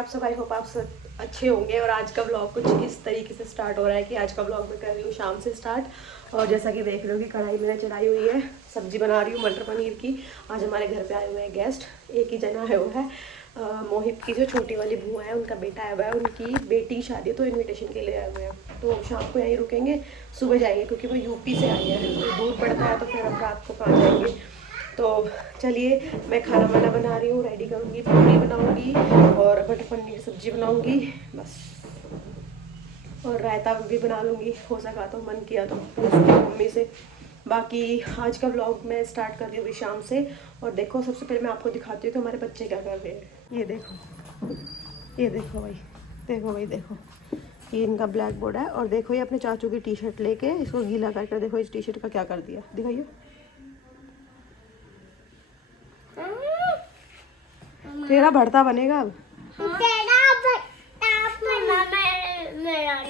आप सब? I hope आप सब अच्छे होंगे। और आज का ब्लॉग कुछ इस तरीके से स्टार्ट हो रहा है कि आज का ब्लॉग मैं कर रही हूँ शाम से स्टार्ट। और जैसा कि देख रहे हो कि कढ़ाई मैंने चढ़ाई हुई है, सब्जी बना रही हूँ मटर पनीर की। आज हमारे घर पे आए हुए हैं गेस्ट, एक ही जना आया हुआ है। मोहित की जो छोटी वाली बुआ है, उनका बेटा आया हुआ है, उनकी बेटी की शादी है तो इन्विटेशन के लिए आए हुए हैं। तो शाम को यहीं रुकेंगे, सुबह जाएंगे क्योंकि वो यूपी से आई है, तो दूर पड़ता है, तो फिर हम रात को कहाँ जाएंगे। तो चलिए मैं खाना वाना बना रही हूँ, रेडी करूँगी, पूरी बनाऊँगी और मटर पनीर सब्जी बनाऊँगी बस। और रायता भी बना लूँगी, हो सका तो, मन किया तो पूछती हूँ मम्मी से। बाकी आज का व्लॉग मैं स्टार्ट कर रही हूँ अभी शाम से। और देखो सबसे पहले मैं आपको दिखाती हूँ कि हमारे बच्चे क्या कर रहे हैं। ये देखो, ये देखो भाई, देखो भाई, देखो ये इनका ब्लैक बोर्ड है। और देखो ये अपने चाचू की टी शर्ट लेके इसको गीला करके, देखो इस टी शर्ट का क्या कर दिया, दिखाइए। तेरा भरता बनेगा अब।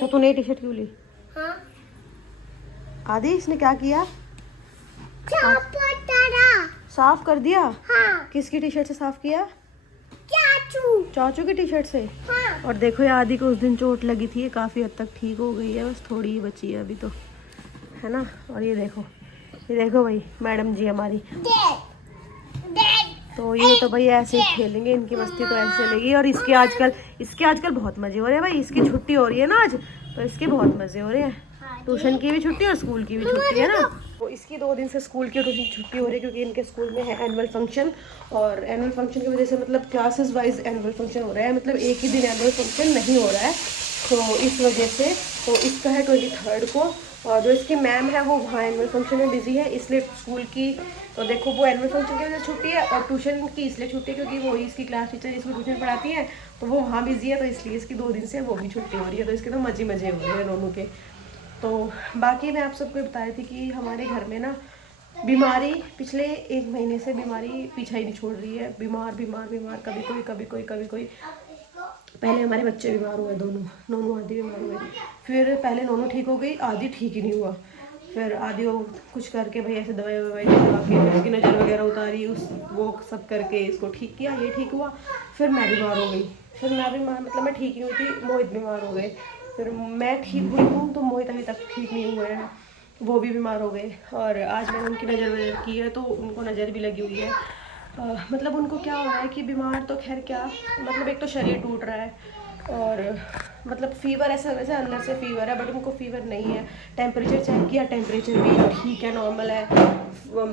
तो तूने टी शर्ट क्यों ली? हाँ? आदि इसने क्या किया? साफ कर दिया? हाँ। किसकी टी शर्ट से साफ किया? चाचू की टी शर्ट से। हाँ। और देखो ये आदि को उस दिन चोट लगी थी, ये काफ़ी हद तक ठीक हो गई है, बस थोड़ी ही बची है अभी तो, है ना। और ये देखो भाई मैडम जी हमारी, तो ये तो भाई ऐसे ही खेलेंगे, इनकी मस्ती तो ऐसे चलेगी। और इसके आजकल बहुत मजे हो रहे हैं भाई, इसकी छुट्टी हो रही है ना आज, तो इसके बहुत मजे हो रहे हैं। ट्यूशन की भी छुट्टी और स्कूल की भी छुट्टी है ना। तो इसकी 2 दिन से स्कूल की ट्यूशन छुट्टी हो रही है क्योंकि इनके स्कूल में है एनुअल फंक्शन। और एनुअल फंक्शन की वजह से मतलब क्लासेस वाइज एनुअल फंक्शन हो रहा है, मतलब एक ही दिन एनुअल फंक्शन नहीं हो रहा है, तो इस वजह से। तो इसका है 23 को, और जो इसकी मैम है वो वहाँ एनुअल फंक्शन में बिजी है, इसलिए स्कूल की, तो देखो वो एनुअल फंक्शन की वजह से छुट्टी है, और ट्यूशन की इसलिए छुट्टी है क्योंकि वो ही इसकी क्लास टीचर इसको ट्यूशन पढ़ाती है, तो वो वहाँ बिजी है, तो इसलिए इसकी 2 दिन से वो भी छुट्टी हो रही है। तो इसके तो मजे हो रहे हैं दोनों के। तो बाकी मैं आप सबको बता रही थी कि हमारे घर में ना बीमारी पिछले 1 महीने से बीमारी पीछा ही नहीं छोड़ रही है। बीमार, कभी कोई। पहले हमारे बच्चे बीमार हुए, दोनों, नोनू आदि बीमार हुए। फिर पहले नोनू ठीक हो गई, आदि ठीक ही नहीं हुआ। फिर आदि वो कुछ करके भाई ऐसे दवाई लगा के फिर उसकी नज़र वगैरह उतारी, वो सब करके इसको ठीक किया, ये ठीक हुआ। फिर मैं बीमार हो गई, फिर मैं बीमार मतलब मैं ठीक नहीं हुई थी, मोहित बीमार हो गए। फिर मैं ठीक हुई हूँ तो मोहित अभी तक ठीक नहीं हुए हैं, वो भी बीमार हो गए। और आज मैंने उनकी नज़र वगैरह की है तो उनको नज़र भी लगी हुई है। मतलब उनको क्या हो रहा है कि बीमार तो खैर क्या, मतलब एक तो शरीर टूट रहा है, और मतलब फीवर ऐसा, वैसे अंदर से फीवर है बट उनको फीवर नहीं है। टेम्परेचर चेक किया, टेम्परेचर भी ठीक है, नॉर्मल है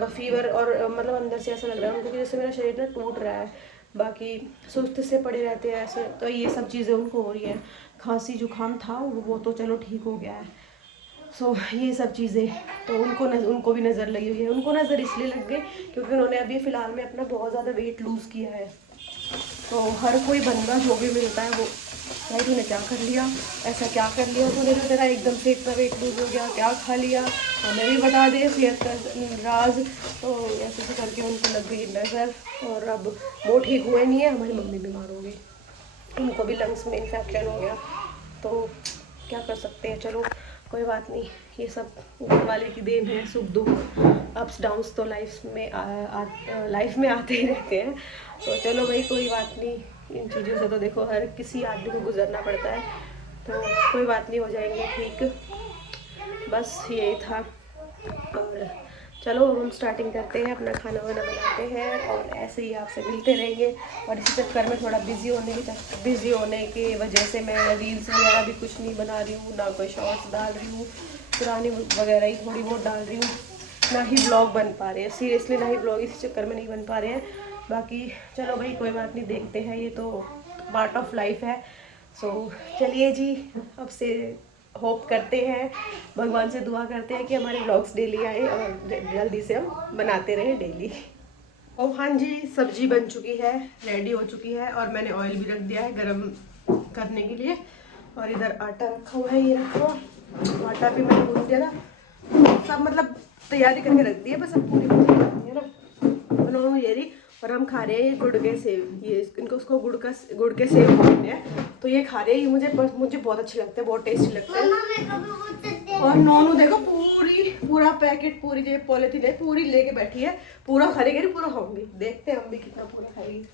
फीवर। और मतलब अंदर से ऐसा लग रहा है उनको कि जैसे मेरा शरीर ना टूट रहा है। बाकी सुस्त से पड़े रहते हैं ऐसे, तो ये सब चीज़ें उनको हो रही है। खांसी जुकाम था वो तो चलो ठीक हो गया है। सो ये सब चीज़ें तो उनको भी नज़र लगी हुई है। उनको नज़र इसलिए लग गई क्योंकि उन्होंने अभी फ़िलहाल में अपना बहुत ज़्यादा वेट लूज़ किया है। तो हर कोई बंदा जो भी मिलता है वो, भाई तूने क्या कर लिया, ऐसा क्या कर लिया तूने, तो तेरा एकदम से इतना वेट लूज़ हो गया, क्या खा लिया, हमें भी बता दे सेहत का राज। तो ऐसे करके उनको लग गई नज़र। और अब वो ठीक हुए नहीं है, हमारी मम्मी बीमार हो गई, उनको भी लंग्स में इन्फेक्शन हो गया। तो क्या कर सकते हैं, चलो कोई बात नहीं, ये सब ऊपर वाले की देन है। सुख दुख, अप्स डाउन्स तो लाइफ में आते ही रहते हैं। तो चलो भाई कोई बात नहीं, इन चीज़ों से तो देखो हर किसी आदमी को गुजरना पड़ता है, तो कोई बात नहीं, हो जाएंगे ठीक। बस यही था। और चलो हम स्टार्टिंग करते हैं, अपना खाना वाना बनाते हैं और ऐसे ही आपसे मिलते रहेंगे। और इसी चक्कर में थोड़ा बिज़ी होने की वजह से मैं रील्स वगैरह भी कुछ नहीं बना रही हूँ, ना कोई शॉर्ट्स डाल रही हूँ, पुरानी वगैरह ही थोड़ी बहुत डाल रही हूँ, ना ही ब्लॉग बन पा रहे हैं, सीरियसली ना ही ब्लॉग इसी चक्कर में नहीं बन पा रहे हैं। बाकी चलो भाई कोई बात नहीं, देखते हैं, ये तो पार्ट ऑफ लाइफ है। सो चलिए जी, अब से होप करते हैं, भगवान से दुआ करते हैं कि हमारे ब्लॉग्स डेली आए और जल्दी से हम बनाते रहें डेली। और हाँ जी, सब्जी बन चुकी है, रेडी हो चुकी है, और मैंने ऑयल भी रख दिया है गरम करने के लिए। और इधर आटा रखा हुआ है, ये रखा हुआ आटा भी मैंने भून दिया था, सब मतलब तैयारी करके रख दी है, बस अब पूरी पूरी करनी है ना। उन्होंने ये रही, और हम खा रहे हैं ये गुड़ के सेव, ये इनको उसको गुड़ के सेव बोलते हैं। तो ये खा रहे हैं, मुझे बहुत अच्छे लगते हैं, बहुत टेस्टी लगते हैं। और नोनू देखो पूरा पैकेट, पूरी जो पॉलिथीन है पूरी लेके बैठी है, पूरा खा रही, पूरा खाऊंगी, देखते हैं हम भी कितना पूरा खाएगी।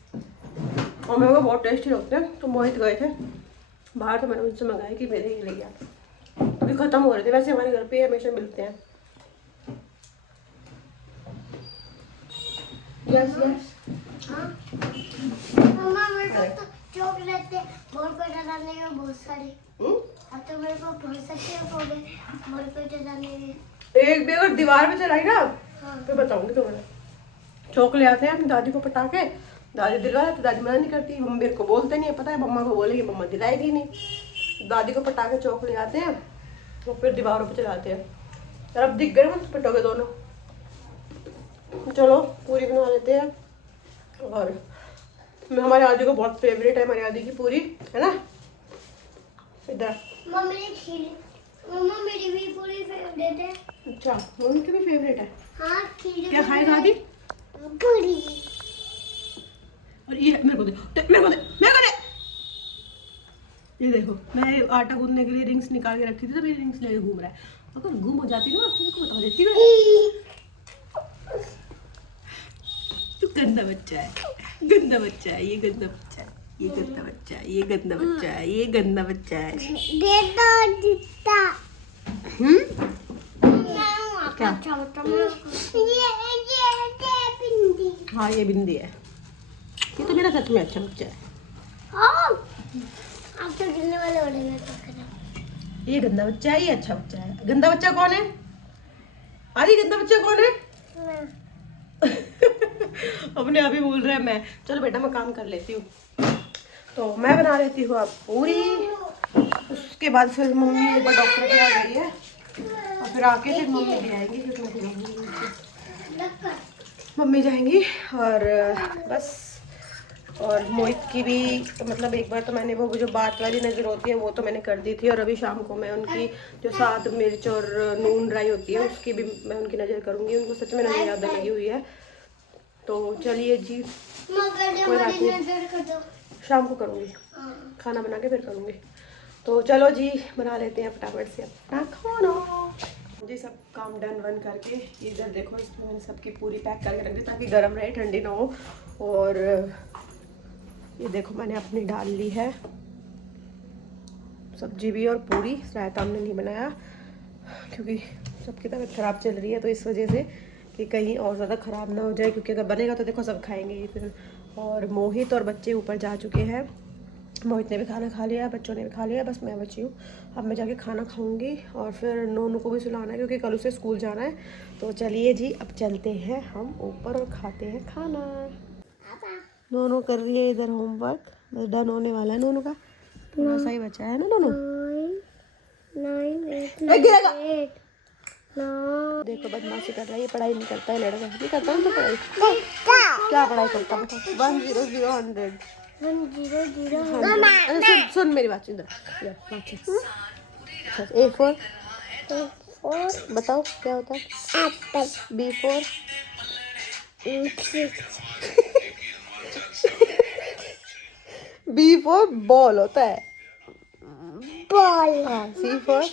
और मेरे को बहुत टेस्टी लगते हैं। तो मोहित गए थे बाहर, तो मैंने उनसे मंगाया कि मेरे ही ले गया, क्योंकि ख़त्म हो रहे थे। वैसे हमारे घर पे हमेशा मिलते हैं। Yes yes. मम्मा मेरे को तो चॉकलेट दे, बॉलपेट डालने में बहुत सारे। अब तो मेरे को बहुत सकते हो बॉलपेट डालने में। एक भी अगर दीवार पे चलाई ना हाँ। तो बताऊंगी तुम्हें। चौक ले आते हैं अपनी दादी को पटा के, दादी दिलवा देती, दादी मना नहीं करती। मम्मी मेरे को बोलते नहीं है, पता है मम्मा को बोलेगी, मम्मा दिलाएगी नहीं। दादी को पटा के चौक ले आते हैं और फिर दीवारों पे चलाते हैं। यार अब दिख गए हम पिटोगे दोनों। चलो पूरी बना लेते हैं। और हमारे आदि को बहुत फेवरेट है, हमारी आदि की पूरी, है ना। इधर मम्मा मेरी भी पूरी फेवरेट है। अच्छा, मम्मी की भी फेवरेट है। हाँ, खीर क्या खाएगा आदि? पूरी। और ये मेरे को दे, मेरे को दे, मेरे को दे। ये देखो, मैं आटा गूंदने के लिए रिंग्स निकाल के रखी थी, तो मेरी रिंग्स लेके घूम रहा है। अगर गुम हो जाती ना तो बता देती मैं। तू गंदा बच्चा है, गंदा बच्चा है, ये गंदा बच्चा है, ये गंदा बच्चा है, ये गंदा बच्चा है, ये गंदा बच्चा है। देता क्या? बिंदी। हाँ ये बिंदी है। ये तो मेरा सच में अच्छा बच्चा है। आप तो गिरने वाले हो रहे हैं। ये गंदा बच्चा है, ये अच्छा बच्चा है। गंदा बच्चा कौन है? अरे गंदा बच्चा कौन है? अपने आप ही बोल रहा है मैं। चलो बेटा मैं काम कर लेती हूँ। तो मैं बना लेती हूँ अब पूरी। उसके बाद फिर मम्मी एक बार डॉक्टर के आ गई है, और फिर आके फिर मम्मी भी आएंगी, क्योंकि मम्मी जाएंगी। और बस, और मोहित की भी मतलब एक बार तो मैंने वो जो बात वाली नज़र होती है वो तो मैंने कर दी थी। और अभी शाम को मैं उनकी जो साथ मिर्च और नून राई होती है उसकी भी मैं उनकी नज़र करूँगी। उनको सच में नज़र ज़्यादा लगी हुई है। तो चलिए जी, कोई बात नहीं, शाम को करूँगी, खाना बना के फिर करूँगी। तो चलो जी बना लेते हैं फटाफट से अपना खाना जी। सब काम डन वन करके इधर देखो, इसमें मैंने सबकी पूरी पैक करके रख दी ताकि गर्म रहे, ठंडी ना हो। और ये देखो मैंने अपनी डाल ली है सब्जी भी और पूरी। रायता हमने नहीं बनाया क्योंकि सबकी तबीयत ख़राब चल रही है, तो इस वजह से कि कहीं और ज़्यादा ख़राब ना हो जाए, क्योंकि अगर बनेगा तो देखो सब खाएंगे ही फिर। और मोहित और बच्चे ऊपर जा चुके हैं। मोहित ने भी खाना खा लिया, बच्चों ने भी खा लिया, बस मैं बची हूँ। अब मैं जाके खाना खाऊंगी और फिर नोनू को भी सुलाना है क्योंकि कल उसे स्कूल जाना है। तो चलिए जी अब चलते हैं हम ऊपर और खाते हैं खाना। नोनू कर रही है इधर होमवर्क, बस डन होने वाला है नोनू का, थोड़ा सा ही बचा है ना नोनू। देखो बदमाशी कर रहा है, ये पढ़ाई नहीं करता है लड़का, नहीं करता है तो पढ़ाई। क्या पढ़ाई करता है? 1 0 0 100 सुन सुन मेरी बात इधर। A for बताओ क्या होता है? Apple. B for B for ball होता है, बॉल। हाँ। C for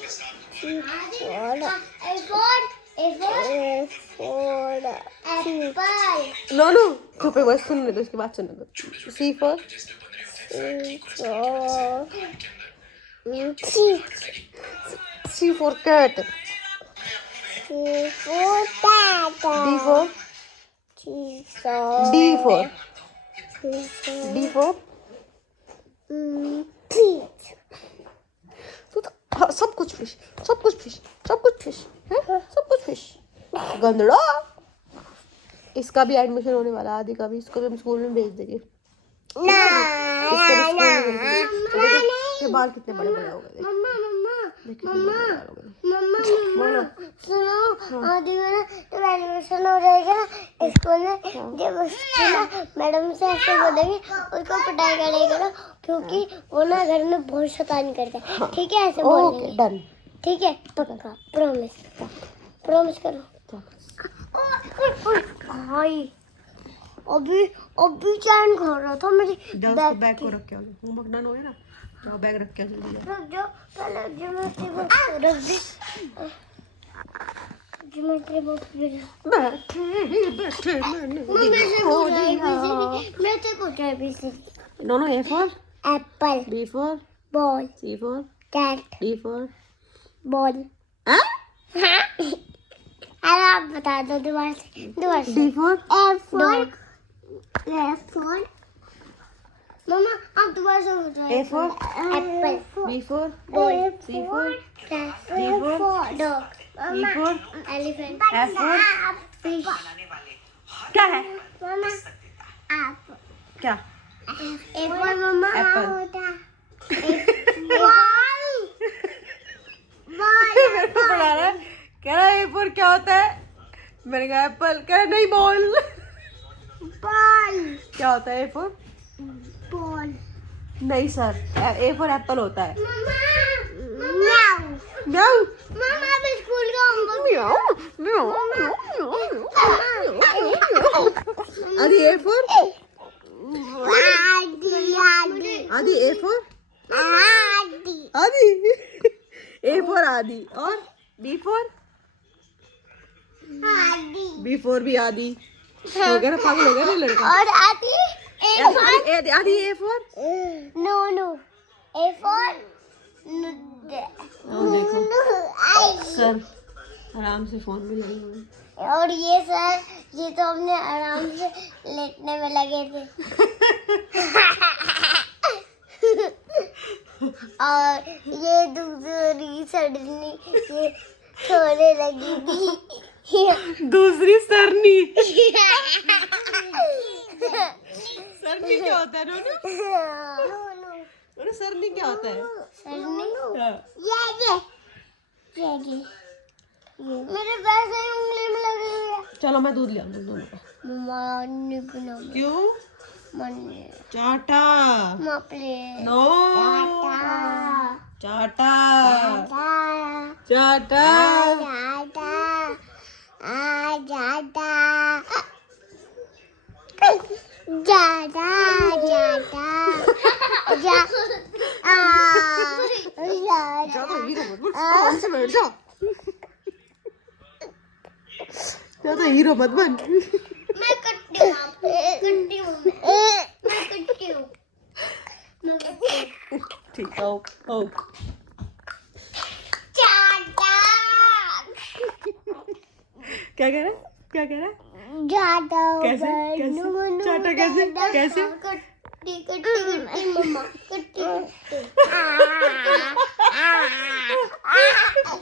नोनू चुप है, बस सुनने दो, उसकी बात सुनने दो। C for C for cat। D for D for हाँ, सब कुछ फिश, सब कुछ फिश, सब कुछ फिश है, सब कुछ फिश। गंदड़ा। इसका भी एडमिशन होने वाला है, आदि का भी। इसको भी हम स्कूल में भेज देंगे। इसको भी स्कूल में भेज देंगे। ये बाल कितने बड़े बड़े हो गए। मम्मा सुनो, आदि का ना जब एडमिशन हो जाएगा ना स्कूल में, जब उसकी ना मैडम से ऐसे बोलेंगे उसको पिटाई करेगा ना, क्योंकि वो ना घर में बहुत शैतानी करता है। ठीक है, ऐसे बोलेंगे। डन, ठीक है, पक्का, प्रॉमिस, प्रॉमिस करो। भाई अभी चैन खा रहा था मेरी बैग को रख के आओ। होमवर्क डन हो गया ना, तो बैग रख के आओ। रख जाओ, पहले जिम्नास्टिक रख दी। मैं तेरे बहुत बैठे मैंने देखो दिया। मैं तेरे को ABC दोनों A for apple B for ball C for cat D for ball हाँ? अरे आप बता दो दोबारा से D for F for मम्मा आप दोबारा से बताओ A for apple B for ball C for cat D for dog E for elephant F for fish क्या है मम्मा आप क्या A for मम्मा एप्पल मेरे को पढ़ा रहा है कह रहा है A for क्या होता है मैंने कहा एप्पल कह रहा नहीं बॉल क्या होता है A for बॉल नहीं सर A for एप्पल होता है म्याऊ म्याऊ मम्मा मैं स्कूल का होमवर्क म्याऊ म्याऊ आदि A for आदि A for आदि A for आदि और B for B for भी आदि हो गया ना पागल हो गया ना लड़का और आदि आदि A for no A for देखो सर आराम से फोन में लगे हुए और ये सर ये तो अपने आराम से लेटने में लगे थे और ये दूसरी सडनली ये सोने लगी थी दूसरी सरनी सरनी क्या होता है नोनू नोनू सरनी क्या होता है हाँ। ये मेरे पैसे उंगली में लगे हुए हैं चलो मैं दूध ले आऊँ दोनों का मम्मा नहीं पीना क्यों मन्ने चाटा मापले नो चाटा चाटा ज्यादा हीरो मत बन आराम से बैठ जा ज्यादा हीरो मत बन मैं कट्टी हूँ मैं कट्टी हूँ ठीक है ओ क्या कह रहा है क्या कह रहा है कैसे कैसे चाटा कैसे कैसे कट्टी कट्टी कट्टी मम्मा कट्टी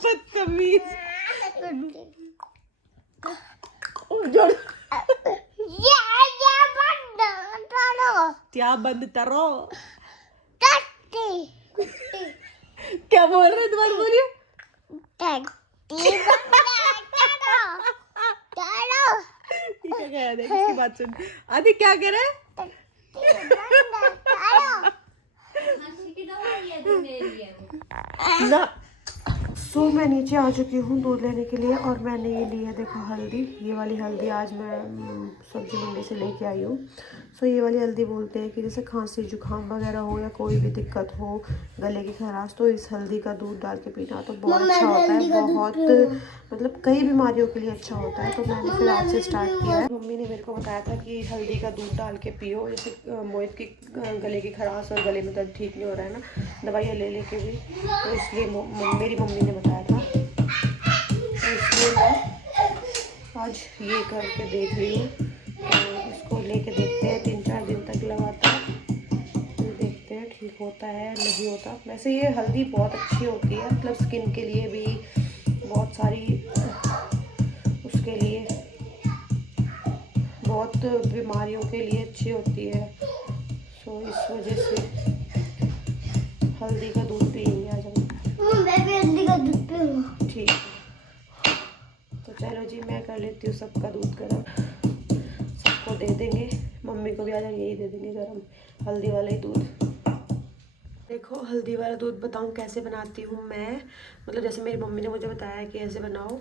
बदतमीज जोड़ क्या बंद करो क्या बोल रहे हैं तुम्हारे बोलिए क्या कह रहा है इसकी बात सुन आदि क्या कह रहा है ना सो मैं नीचे आ चुकी हूँ दूध लेने के लिए और मैंने ये ली है देखो हल्दी ये वाली हल्दी आज मैं सब्जी मंडी से लेके आई हूँ। सो ये वाली हल्दी बोलते हैं कि जैसे खांसी जुकाम वगैरह हो या कोई भी दिक्कत हो गले की खराश तो इस हल्दी का दूध डाल के पीना तो बहुत अच्छा होता है बहुत मतलब कई बीमारियों के लिए अच्छा होता है। तो मैंने फिर आज से स्टार्ट किया है। मम्मी ने मेरे को बताया था कि हल्दी का दूध डाल के पियो जैसे मोहित की गले की खराश और गले में दर्द ठीक नहीं हो रहा है ना दवाइयाँ ले लेके भी तो इसलिए मेरी मम्मी ने बताया था तो इसलिए मैं आज ये करके देख रही हूँ। तो इसको लेके देखते हैं 3-4 दिन तक लगातार फिर देखते हैं ठीक होता है नहीं होता। वैसे ये हल्दी बहुत अच्छी होती है मतलब स्किन के लिए भी बहुत सारी उसके लिए बहुत बीमारियों के लिए अच्छी होती है। सो इस वजह से हल्दी का दूध पियेंगे आज हम। मैं भी हल्दी का दूध पीऊंगा। ठीक है तो चलो जी मैं कर लेती हूँ सबका दूध गर्म सबको दे देंगे मम्मी को भी आज यही दे देंगे गर्म हल्दी वाला ही दूध। देखो हल्दी वाला दूध बताऊँ कैसे बनाती हूँ मैं मतलब जैसे मेरी मम्मी ने मुझे बताया कि ऐसे बनाओ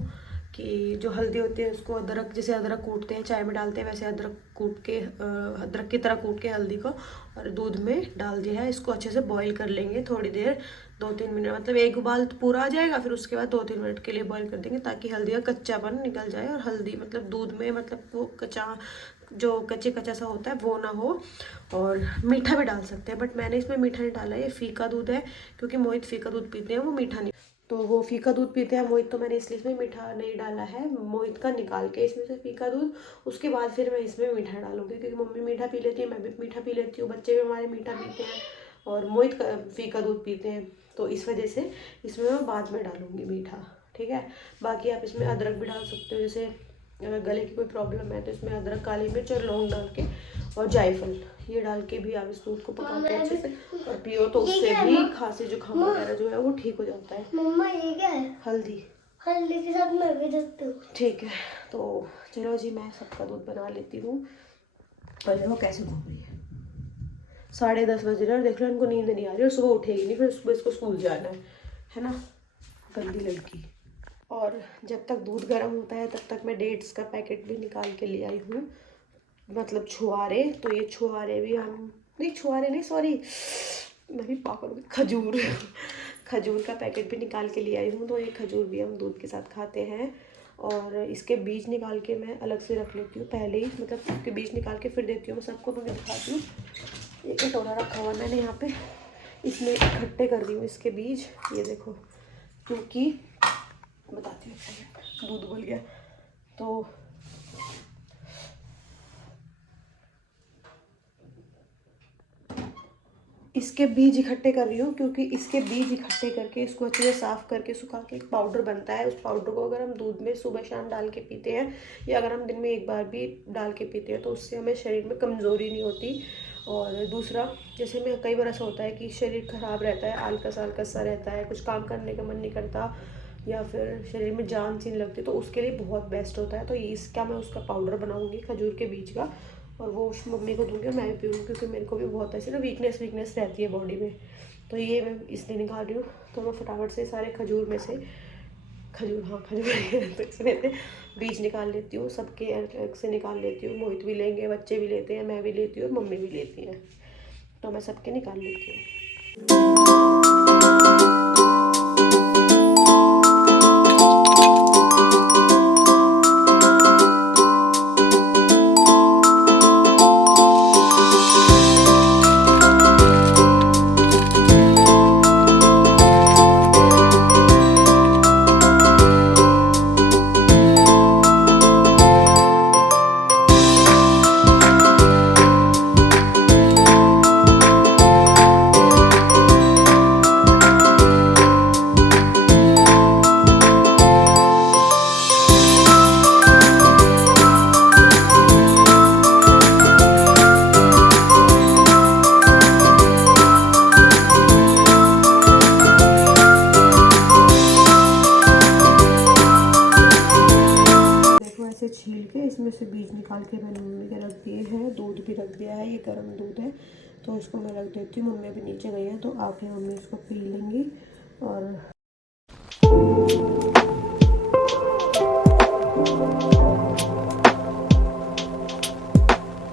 कि जो हल्दी होती है उसको अदरक जैसे अदरक कूटते हैं चाय में डालते हैं वैसे अदरक कूट के अदरक की तरह कूट के हल्दी को और दूध में डाल दिया है। इसको अच्छे से बॉईल कर लेंगे थोड़ी देर 2-3 मिनट, मतलब एक उबाल तो पूरा आ जाएगा, फिर उसके बाद 2-3 मिनट के लिए बॉईल कर देंगे ताकि हल्दी का कच्चापन निकल जाए, और हल्दी मतलब दूध में मतलब वो जो कच्चा सा होता है वो ना हो। और मीठा भी डाल सकते हैं, बट मैंने इसमें मीठा नहीं डाला है, ये फीका दूध है क्योंकि मोहित फीका दूध पीते हैं, वो मीठा नहीं, तो वो फीका दूध पीते हैं मोहित, तो मैंने इसलिए इसमें मीठा नहीं डाला है। मोहित का निकाल के इसमें से फीका दूध, उसके बाद फिर मैं इसमें मीठा डालूंगी, क्योंकि मम्मी मीठा पी लेती है, मैं भी मीठा पी लेती हूँ, बच्चे भी हमारे मीठा पीते हैं और मोहित का फीका दूध पीते हैं, तो इस वजह से इसमें मैं बाद में डालूंगी मीठा, ठीक है। बाकी आप इसमें अदरक भी डाल सकते हो, जैसे अगर गले की कोई प्रॉब्लम है तो इसमें अदरक, काली मिर्च और लौंग डाल के और जायफल ये डाल के भी आप इस दूध को पका के अच्छे से और पियो, तो उससे भी खांसी जुकाम वगैरह जो है वो ठीक हो जाता है। मम्मा ये क्या है? हल्दी, हल्दी के साथ मैं भी रखती हूँ। ठीक है, तो चलो जी मैं सबका दूध बना लेती हूँ। और देखो कैसे घूम रही है, 10:30 बज रहे हैं और देख लो इनको नींद नहीं आ रही और सुबह उठेगी नहीं, फिर सुबह इसको स्कूल जाना है ना, गंदी लड़की। और जब तक दूध गर्म होता है तब तक मैं डेट्स का पैकेट भी निकाल के ले आई हूँ, मतलब छुआरे, तो ये छुआरे भी हम नहीं, छुआरे नहीं सॉरी, मैं भी पागल हो गई, खजूर का पैकेट भी निकाल के ले आई हूँ, तो ये खजूर भी हम दूध के साथ खाते हैं। और इसके बीज निकाल के मैं अलग से रख लेती हूँ पहले ही, मतलब इसके बीज निकाल के फिर देती हूँ मैं सबको, तो मैं दिखाती हूँ। ये कटोरा रखा हुआ मैंने यहाँ पे, इसमें इकट्ठे कर दी हूँ इसके बीज, ये देखो, क्योंकि बताती हूँ, दूध उबल गया तो इसके बीज इकट्ठे कर रही हूँ, क्योंकि इसके बीज इकट्ठे करके इसको अच्छे से साफ़ करके सुखा के एक पाउडर बनता है, उस पाउडर को अगर हम दूध में सुबह शाम डाल के पीते हैं, या अगर हम दिन में एक बार भी डाल के पीते हैं, तो उससे हमें शरीर में कमज़ोरी नहीं होती। और दूसरा, जैसे में कई बार ऐसा होता है कि शरीर ख़राब रहता है, आलकस आलकस सा रहता है, कुछ काम करने का मन नहीं करता, या फिर शरीर में जान सी नहीं लगती, तो उसके लिए बहुत बेस्ट होता है। तो ये इसका मैं उसका पाउडर बनाऊँगी खजूर के बीज का, और वो उस मम्मी को दूंगी और मैं भी पीऊँगी, क्योंकि मेरे को भी बहुत ऐसे ना वीकनेस रहती है बॉडी में, तो ये मैं इसलिए निकाल रही हूँ। तो मैं फटाफट से सारे खजूर में से खजूर तो इसमें से बीज निकाल लेती हूँ, सबके अलग से निकाल लेती हूँ। मोहित भी लेंगे, बच्चे भी लेते हैं, मैं भी लेती हूँ, मम्मी भी लेती हैं, तो मैं सबके निकाल लेती हूँ। छील के इसमें से बीज निकाल के मैंने मम्मी के रख दिए हैं, दूध भी रख दिया है, ये गर्म दूध है, तो इसको मैं रख देती हूँ। मम्मी अभी नीचे गई है, तो आके मम्मी इसको पी लेंगी। और